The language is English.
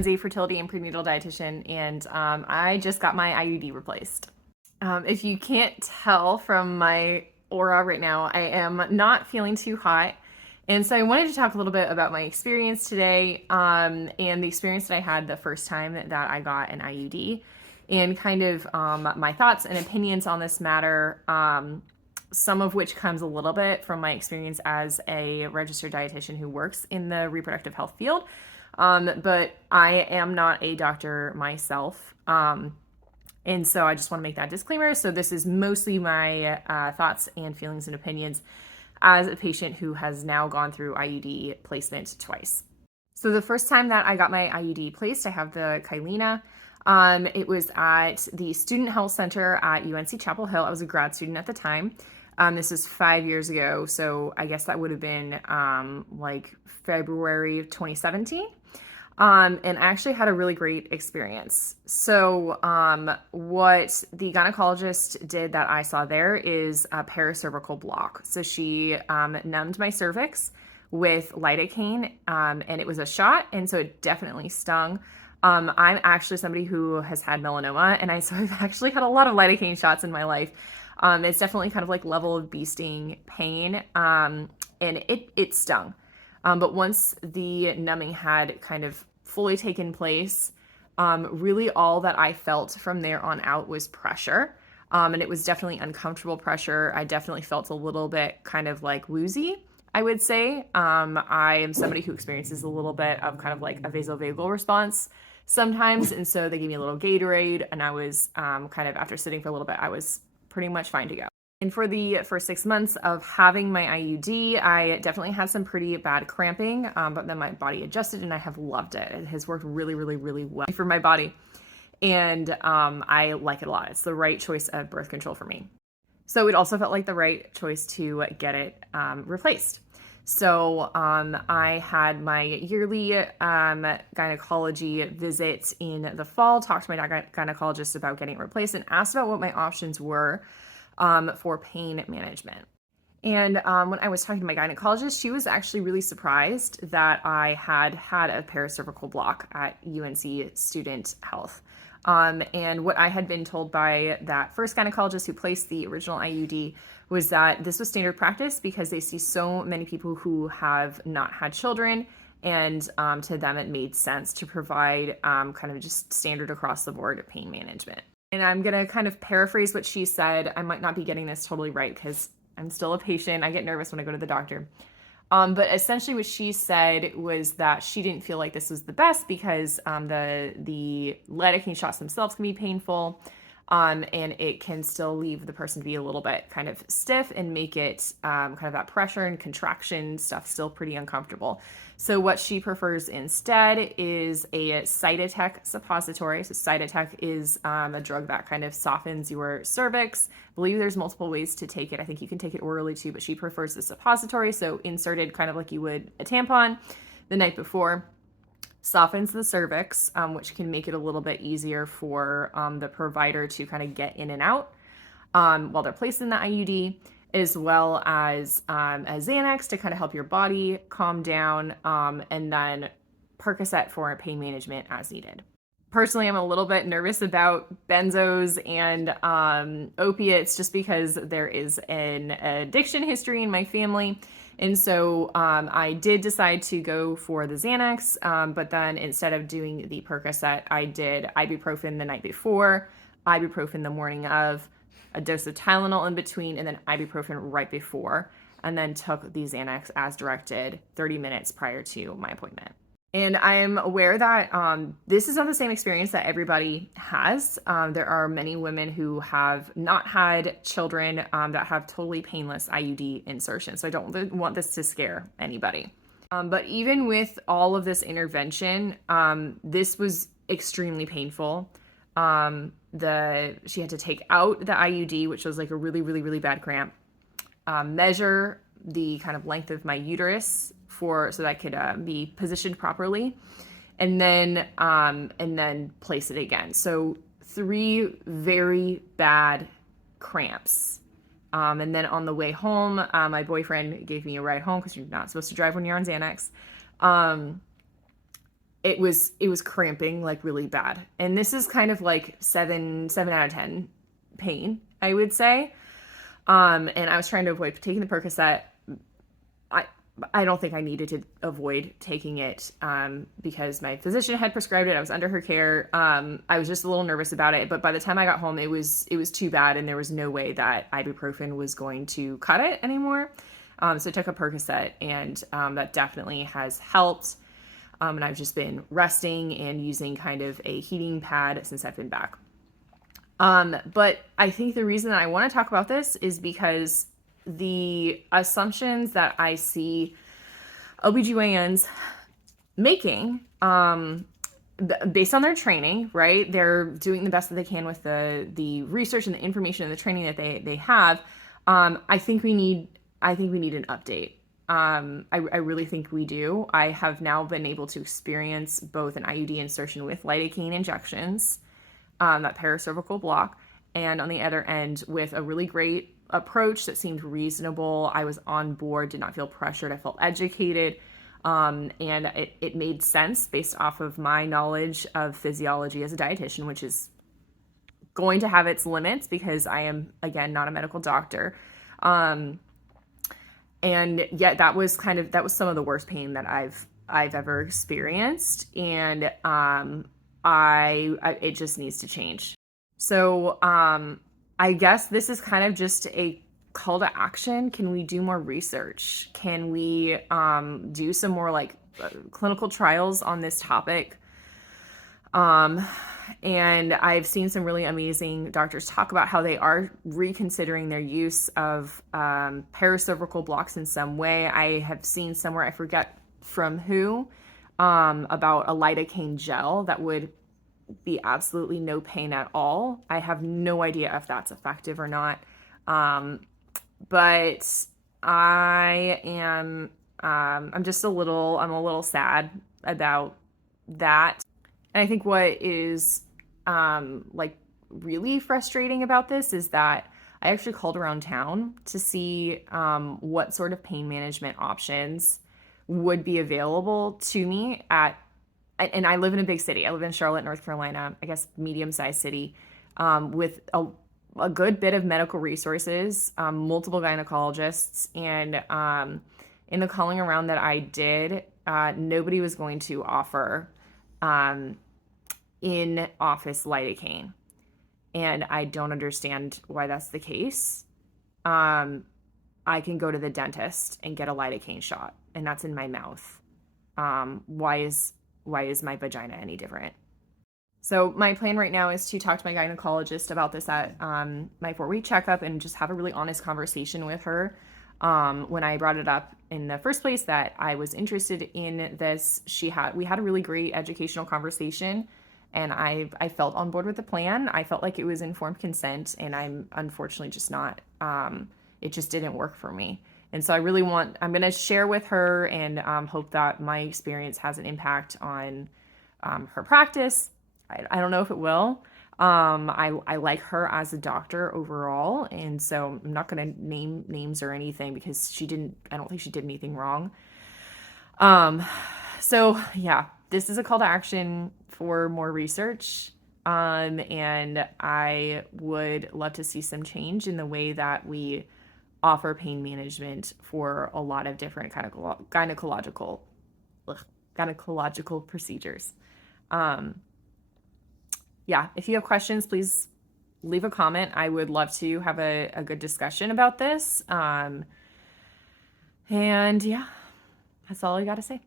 Lindsay, fertility and prenatal dietitian, and I just got my IUD replaced. If you can't tell from my aura right now, I am not feeling too hot. And so I wanted to talk a little bit about my experience today, and the experience that I had the first time that I got an IUD, and kind of my thoughts and opinions on this matter, some of which comes a little bit from my experience as a registered dietitian who works in the reproductive health field. But I am not a doctor myself. And so I just want to make that disclaimer. So this is mostly my thoughts and feelings and opinions as a patient who has now gone through IUD placement twice. So the first time that I got my IUD placed, I have the Kylena. It was at the Student Health Center at UNC Chapel Hill. I was a grad student at the time. This is 5 years ago, so I guess that would have been like February of 2017. And I actually had a really great experience. So what the gynecologist did that I saw there is a paracervical block. So she numbed my cervix with lidocaine, and it was a shot, and so it definitely stung. I'm actually somebody who has had melanoma, and so I've actually had a lot of lidocaine shots in my life. It's definitely kind of like level of bee sting pain, and it stung. But once the numbing had kind of fully taken place, really all that I felt from there on out was pressure. And it was definitely uncomfortable pressure. I definitely felt a little bit kind of like woozy, I would say. I am somebody who experiences a little bit of kind of like a vasovagal response sometimes. And so they gave me a little Gatorade, and I was kind of, after sitting for a little bit, I was pretty much fine to go. And for the first 6 months of having my IUD, I definitely had some pretty bad cramping, but then my body adjusted and I have loved it. It has worked really, really, really well for my body. And I like it a lot. It's the right choice of birth control for me. So it also felt like the right choice to get it replaced. So I had my yearly gynecology visit in the fall, talked to my gynecologist about getting it replaced, and asked about what my options were for pain management. And when I was talking to my gynecologist, she was actually really surprised that I had a paracervical block at UNC Student Health. And what I had been told by that first gynecologist who placed the original IUD was that this was standard practice because they see so many people who have not had children, and to them it made sense to provide kind of just standard across the board pain management. And I'm going to kind of paraphrase what she said. I might not be getting this totally right because I'm still a patient. I get nervous when I go to the doctor. But essentially what she said was that she didn't feel like this was the best because the lidocaine shots themselves can be painful, and it can still leave the person to be a little bit kind of stiff and make it kind of that pressure and contraction stuff still pretty uncomfortable. So what she prefers instead is a Cytotec suppository. So Cytotec is a drug that kind of softens your cervix. I believe there's multiple ways to take it. I think you can take it orally too, but she prefers the suppository. So inserted kind of like you would a tampon the night before. Softens the cervix, which can make it a little bit easier for the provider to kind of get in and out while they're placing the IUD, as well as a Xanax to kind of help your body calm down, and then Percocet for pain management as needed. Personally, I'm a little bit nervous about benzos and opiates just because there is an addiction history in my family. And so I did decide to go for the Xanax, but then instead of doing the Percocet, I did ibuprofen the night before, ibuprofen the morning of, a dose of Tylenol in between, and then ibuprofen right before, and then took the Xanax as directed 30 minutes prior to my appointment. And I'm aware that this is not the same experience that everybody has. There are many women who have not had children that have totally painless IUD insertions. So I don't want this to scare anybody. But even with all of this intervention, this was extremely painful. She had to take out the IUD, which was like a really, really, really bad cramp, measure the kind of length of my uterus so that I could be positioned properly, and then place it again. So 3 very bad cramps. And then on the way home, my boyfriend gave me a ride home because you're not supposed to drive when you're on Xanax. it was cramping like really bad. And this is kind of like 7 out of 10 pain, I would say. And I was trying to avoid taking the Percocet. I I don't think I needed to avoid taking it because my physician had prescribed it. I was under her care. I was just a little nervous about it, but by the time I got home, it was too bad, and there was no way that ibuprofen was going to cut it anymore. So I took a Percocet, and that definitely has helped. And I've just been resting and using kind of a heating pad since I've been back. But I think the reason that I want to talk about this is because the assumptions that I see OBGYNs making, based on their training, right? They're doing the best that they can with the research and the information and the training that they have. I think we need an update. I really think we do. I have now been able to experience both an IUD insertion with lidocaine injections, that paracervical block, and on the other end with a really great approach that seemed reasonable. I was on board, did not feel pressured. I felt educated, and it made sense based off of my knowledge of physiology as a dietitian, which is going to have its limits because I am, again, not a medical doctor. And yet that was some of the worst pain that I've ever experienced. And it just needs to change. So I guess this is kind of just a call to action. Can we do more research? Can we do some more like clinical trials on this topic? And I've seen some really amazing doctors talk about how they are reconsidering their use of paracervical blocks in some way. I have seen somewhere, I forget from who, about a lidocaine gel that would be absolutely no pain at all. I have no idea if that's effective or not. But I'm a little sad about that. And I think what is like really frustrating about this is that I actually called around town to see what sort of pain management options would be available to me and I live in a big city. I live in Charlotte, North Carolina, I guess medium-sized city, with a good bit of medical resources, multiple gynecologists, and in the calling around that I did, nobody was going to offer in-office lidocaine. And I don't understand why that's the case. I can go to the dentist and get a lidocaine shot, and that's in my mouth. Why is my vagina any different? So my plan right now is to talk to my gynecologist about this at my 4-week checkup and just have a really honest conversation with her. When I brought it up in the first place that I was interested in this, we had a really great educational conversation, and I felt on board with the plan. I felt like it was informed consent, and I'm unfortunately just not. It just didn't work for me. And so I'm going to share with her and hope that my experience has an impact on her practice. I don't know if it will. I like her as a doctor overall, and so I'm not going to name names or anything because I don't think she did anything wrong. So yeah, this is a call to action for more research. And I would love to see some change in the way that we offer pain management for a lot of different kind of gynecological procedures. Yeah, if you have questions, please leave a comment. I would love to have a good discussion about this. And yeah, that's all I got to say.